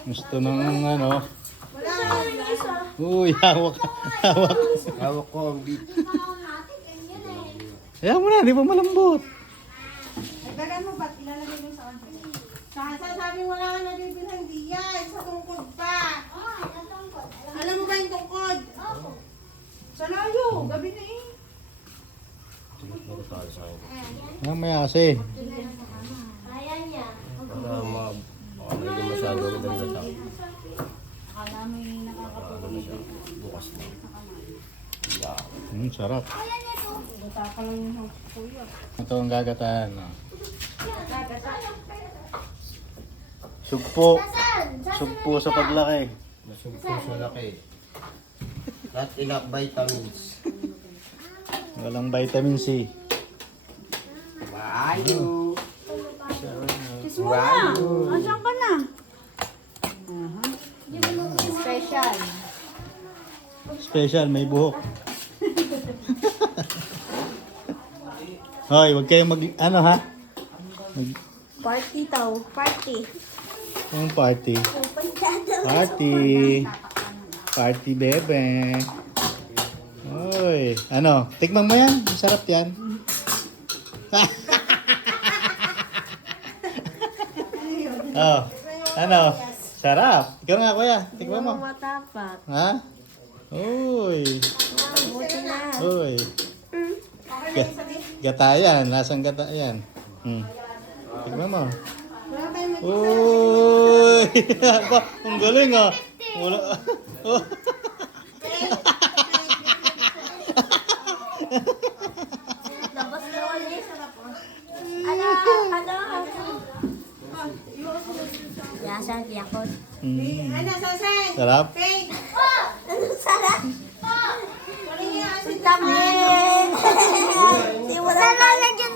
Gusto ng ano. Wala. Uy, hawak. Hawak. Hawak ko ang beef. Ayaw mo na, di ba malambot? Nagdagan mo ba't ilalagay mo sa kanto? Sasabi mo lang na bibilhan di yan. Sa tungkod pa. Alam mo ba yung tungkod? Sa layo. Gabi na eh. Mamaya kasi. Para hindi masyado maganda tao. Akala mo yung nakakapagod. Bukas na. Sarap. Gata ka lang yung kuya. Ito ang gagataan. Oh. Sugpo. Sugpo sa paglaki. Nasugpo sa laki. Not enough vitamins. Walang vitamin C. Wayo. Kiss mo na. Asan ka na? Special. Special, may buhok. Hoy, wag kayong ano ha? Party daw. Party. Yung party. Party. Party, bebe. Hoy, ano? Tikman mo yan. Masarap yan. Oh, ano? Sarap. Ikaw nga, kuya. Tikman mo. Matapat. Ha? Uy. Buti na. Uy. Gata yan. Lasang gata yan. Tignan mo. Wala tayong mag- Uy. Ba, ang galing ah. Wala. Oh. Labas na ulit. Ano? Yasan, yakot. Ano, Sasen? Sarap. Faith. Ano sarap? Dami. Wala na dyan.